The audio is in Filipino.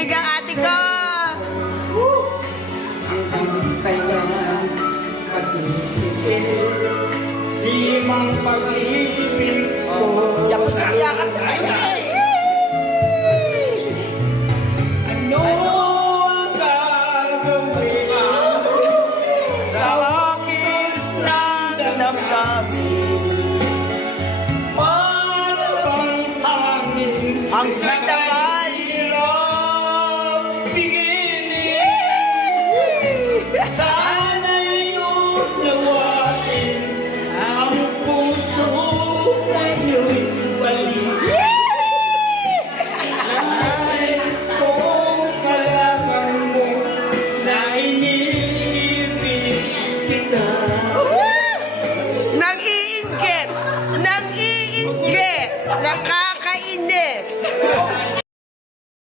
Kinikilig ang ate ko! Limang pag-ibig ko Yapos na tiyakan tayo eh! Ang smackdown! Pigilin? Sana'y unawain ang puso ngayon balik. Nais kong malaman mo na kita. Nang iinggit! Nang iinggit! Nakakainis!